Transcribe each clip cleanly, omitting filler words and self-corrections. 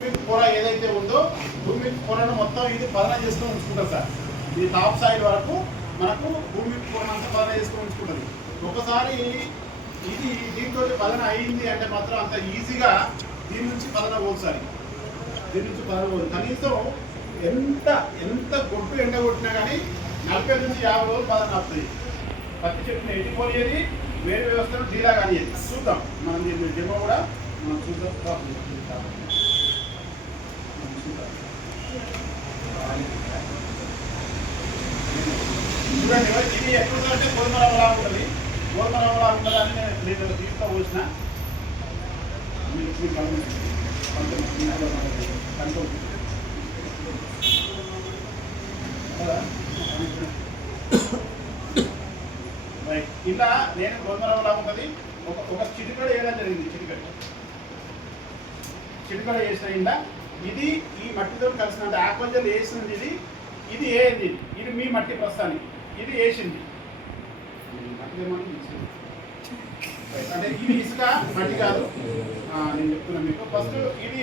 పొర ఏదైతే ఉందో భూమి పొరను మొత్తం ఇది పదన చేసుకొని ఉంచుకుంటారు సార్. ఇది టాప్ సాయిల్ వరకు మనకు భూమి పొరను అంతా పదన చేసుకొని ఉంచుకుంటుంది. ఒకసారి ఇది దీంతో పదన అయింది అంటే మాత్రం అంత ఈజీగా దీని నుంచి పదన పోదు సార్. దీని నుంచి పదన పోదు. కనీసం ఎంత గొడ్డు ఎండ కొట్టినా కానీ 40 నుంచి 50 రోజులు పదన ఆపుతుంది. పత్తి చెట్టుని ఎండిపోయేది, వేరే వ్యవస్థను ఢీలా కానీ చూద్దాం. మనం దీన్ని డెమో కూడా మనం చూద్దాం. చూడండి, ఇది ఎట్లుందంటే గోధుమలా ఉంటుంది. గోధుమలా ఉంటుందని నేను తీసుకు పోసిన ఇలా నేను గోధుమలా ఉంటుంది. ఒక చిటికడ వేయడం జరిగింది. చిటికడ వేసిన ఇలా ఇది ఈ మట్టితో కలిసిన ఆక్వజల్ వేసింది. ఇది వేయండి, ఇది మీ మట్టి ప్రస్తుతానికి ఇది వేసింది. అంటే ఇది ఇసుక మట్టి కాదు, నేను చెప్తున్నా మీకు. ఫస్ట్ ఇది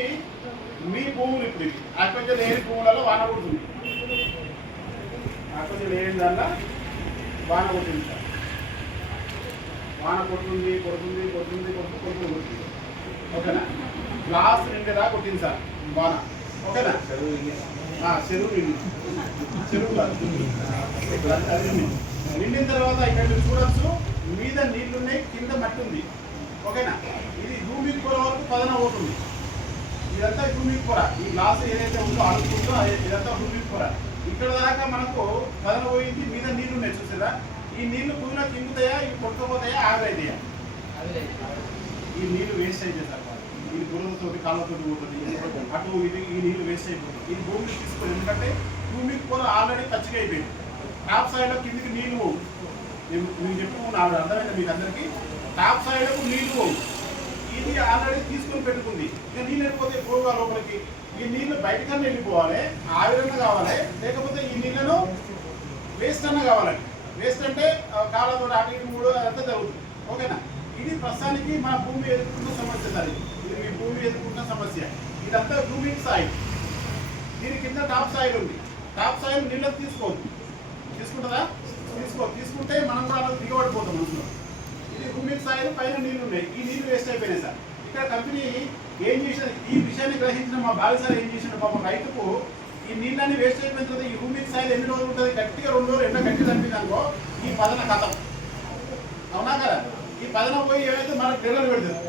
మీ భూములు. ఇప్పుడు ఇది ఆక్వజల్ వేయని భూములలో వాన కొడుతుంది. ఆక్వజల్ వేయని దానిలో వాన కొట్టింది సార్. వాన కొడుతుంది. ఓకేనా? గ్లాస్ నిండేదా కొట్టింది సార్ వాన. ఓకేనా? చెరువు నిండిన తర్వాత ఇక్కడ మీరు చూడొచ్చు, మీద నీళ్లున్నాయి, కింద మట్టి ఉంది. ఓకేనా? ఇది భూమి పొర వరకు పదన అవుతుంది. ఇదంతా భూమి పొర. ఈ గ్లాస్ ఏదైతే ఉందో అడుగుతుందో ఇదంతా భూమి పొర. ఇక్కడ దాకా మనకు పదన పోయింది. మీద నీళ్లు ఉన్నాయి చూసారా? ఈ నీళ్లు భూమిలో కింగుతాయా, ఇవి కొట్టుకుపోతాయా, ఆవిరైతాయా? ఈ నీళ్లు వేస్ట్ అయితే సార్. ఇది గుర్రంతో కాళ్ళతో పోతుంది. అటు ఇది ఈ నీళ్లు వేస్ట్ అయిపోతుంది. ఇది భూమికి తీసుకొని, ఎందుకంటే భూమికి పొర ఆల్రెడీ పచ్చిగా అయిపోయింది. టాప్ సాయిల్లో కిందికి నీళ్లు పోవు. నేను చెప్పుకున్నాను, అర్థమైంది మీకు అందరికీ. టాప్ సాయిలకు నీళ్లు పోవు. ఇది ఆల్రెడీ తీసుకొని పెట్టుకుంది. ఇక నీళ్ళు వెళ్ళిపోతే పోగా లోపలికి. ఈ నీళ్లు బయటకన్నా వెళ్ళిపోవాలి, ఆవిరన్నా కావాలి, లేకపోతే ఈ నీళ్లను వేస్ట్ అన్నా కావాలండి. వేస్ట్ అంటే కాళ్ళతో అటు ఇటు మూడు అదంతా జరుగుతుంది. ఓకేనా? ఇది ప్రస్తుతానికి మన భూమి ఎదుర్కొంటున్న సమస్య సార్. ఇది మీ భూమి ఎదుర్కొంటున్న సమస్య. ఇదంతా భూమి సాయిల్. దీని కింద టాప్ సాయిల్ ఉంది. టాప్ సాయిల్ నీళ్ళకి తీసుకుంటుందా? తీసుకుంటే మనం కూడా అలా దిగబడిపోతాం మనసులో. ఇది భూమి సాయిల్, పైన నీళ్ళు ఉన్నాయి. ఈ నీళ్ళు వేస్ట్ అయిపోయినాయి సార్. ఇక్కడ కంపెనీ ఏం చేసిన, ఈ విషయాన్ని గ్రహించిన మా బావి సార్ ఏం చేసిన, పాపం రైతుకు ఈ నీళ్ళని వేస్ట్ అయిపోయిన తర్వాత ఈ భూమి సాయిల్ ఎన్ని రోజులు ఉంటుంది? గట్టిగా 2 రోజులు ఎండ గట్టి తప్పింది అనుకో, ఈ పదన కథం. అవునా కదా? ఈ పదన పోయి ఏవైతే మనకు నెరలు పెడుతుంది,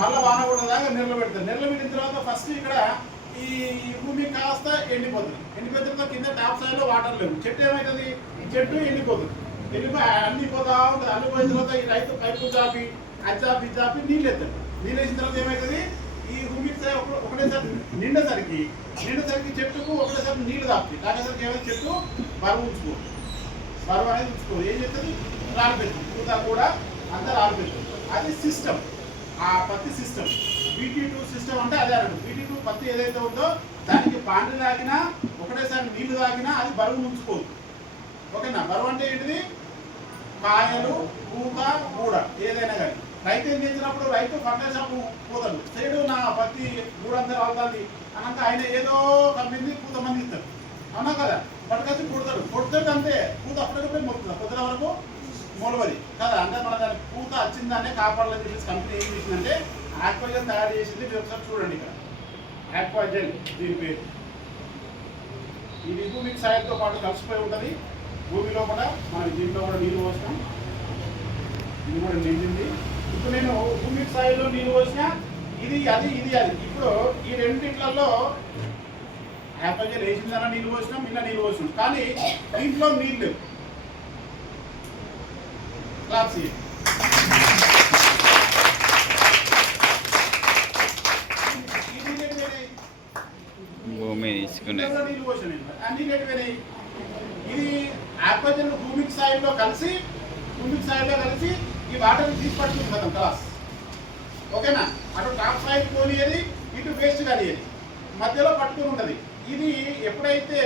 మళ్ళీ వాన కూడా దాకా నెరలు పెడుతుంది. నెరలు పెట్టిన తర్వాత ఫస్ట్ ఇక్కడ ఈ భూమి కాస్త ఎండిపోతుంది. ఎండిపోయిన తర్వాత కింద టాప్ సాయిల్లో వాటర్ లేవు. చెట్టు ఏమవుతుంది? ఈ చెట్టు ఎండిపోతుంది. ఎండిపోయి అల్లిపోతా ఉంటుంది. అల్లిపోయిన తర్వాత ఈ రైతు పైపు చాపి అది చాపి నీళ్ళు ఎత్తాడు. నీళ్ళు వేసిన తర్వాత ఏమవుతుంది? ఈ భూమి ఒకటేసారి నిండేసరికి చెట్టుకు ఒకటేసారి నీళ్లు తాపుతాయి. తాగేసరికి ఏమైనా చెట్టు బరువు అనేది ఉంచుకోదు. ఏం చేస్తుంది? రాలిపెడుతుంది. పూత కూడా అంతా రాలిపెడుతుంది. అది సిస్టమ్, ఆ పత్తి సిస్టమ్. BT2 సిస్టమ్ అంటే అదే అన్నట్టు. BT2 పత్తి ఏదైతే ఉందో దానికి పాండ్రి తాగినా, ఒకటేసారి నీళ్లు తాగినా అది బరువు ఉంచుకోదు. ఓకేనా? బరువు అంటే ఏంటిది? కాయలు, పూత, గూడ ఏదైనా కానీ. రైతు ఏం చేసినప్పుడు రైతు ఫర్టిలైజర్ షాపు పోతాడు. సైడు నా పత్తి గూడంతా రాలుతుంది అనంత ఆయన ఏదో కంపెనీ పూత మంది ఇస్తాడు. అవునా కదా? పట్టుకొచ్చి కొడతాడు అంతే. పూత అప్పటికప్పుడే మొలుతుంది. పొద్దున వరకు మొలవది కదా. అంటే మన దాని పూత వచ్చిందానే కాపాడాలని చెప్పేసి కంపెనీ ఏం చేసిందంటే ఆక్వాజల్ తయారు చేసింది. మీరు ఒకసారి చూడండి, ఇక్కడ ఆక్వాజల్ దీని పేరు. ఇది భూమికి సాయంతో పాటు కలిసిపోయి ఉంటుంది. భూమిలో కూడా మనం దీంట్లో కూడా నీళ్ళు పోసినాం. ఇది కూడా నిండింది. ఇప్పుడు నేను భూమికి సాయిల్లో నీళ్ళు పోసినా, ఇది అది. ఇప్పుడు ఈ రెండిట్లలో ఆక్వాజల్ వేసిందన్నా నీళ్ళు పోసినాం, ఇలా నీళ్ళు పోసినాం. కానీ దీంట్లో నీళ్ళు లేవు. క్లాప్స్ నీళ్ళు పోసాను అన్ని లేటిపోయినాయి. ఇది ఆక్వాజల్ భూమికి సాయిల్లో కలిసి ఈ వాటర్ తీసి పట్టుకుంది కదా క్లాస్. ఓకేనా? అటు టాప్ సాయిల్ పోనియది, ఇటు వేస్ట్ కానియది, మధ్యలో పట్టుకుని ఉంటుంది. ఇది ఎప్పుడైతే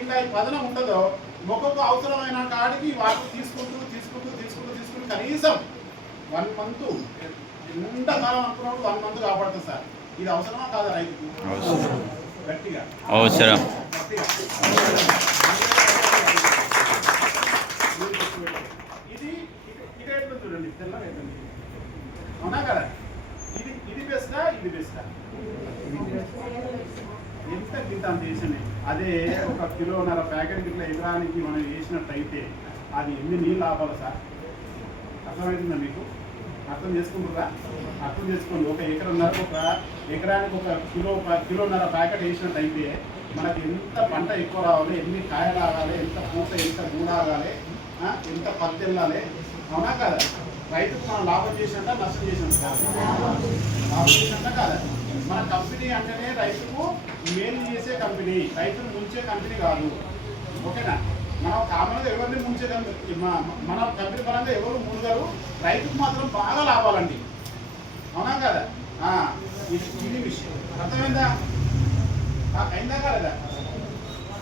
ఇలా ఈ పదనం ఉంటుందో మొక్కకు అవసరమైన కాడికి వాటర్ తీసుకుంటూ కనీసం 1 మంత్ ఎండాకాలం అనుకున్నప్పుడు 1 మంత్ కాపాడుతుంది సార్. ఇది అవసరమా కాదా రైతుకు? గట్టిగా అవసరం. గట్టిగా ఇది ఇది ఎట్లా చూడండి, తెల్లగా అవుతుంది, అవునా కదా? ఇది బెస్టా ఇది బెస్టా? ఎంత గిట్టాం చేసినాయి అదే ఒక కిలోన్నర ప్యాకెట్ గిట్ల ఎకరానికి మనం వేసినట్టయితే అది ఎన్ని నీళ్ళు ఆపాలి సార్? అర్థమవుతుందా మీకు? అర్థం చేసుకుంటారా? అర్థం చేసుకోండి. ఒక ఎకరానికి ఒక కిలోన్నర ప్యాకెట్ వేసినట్టయితే మనకి ఎంత పంట ఎక్కువ రావాలి, ఎన్ని కాయలు ఆగాలి, ఎంత పూత, ఎంత గూడ ఆగాలి, ఎంత పత్తి వెళ్ళాలి, అవునా కదా? రైతుకు మనం లాభం చేసినట్ట నష్టం చేసినట్ట? లాభం చేసినట్ట కాదా? మన కంపెనీ అంటేనే రైతుకు మేలు చేసే కంపెనీ, రైతును ముంచే కంపెనీ కాదు. ఓకేనా? మనం కామన్గా ఎవరిని ముంచే మన కంపెనీ పరంగా ఎవరు ముందరు, రైతుకు మాత్రం బాగా లాభాలండి, అవునా కదా? ఇది విషయం అర్థమైందా? అయిందా కదా?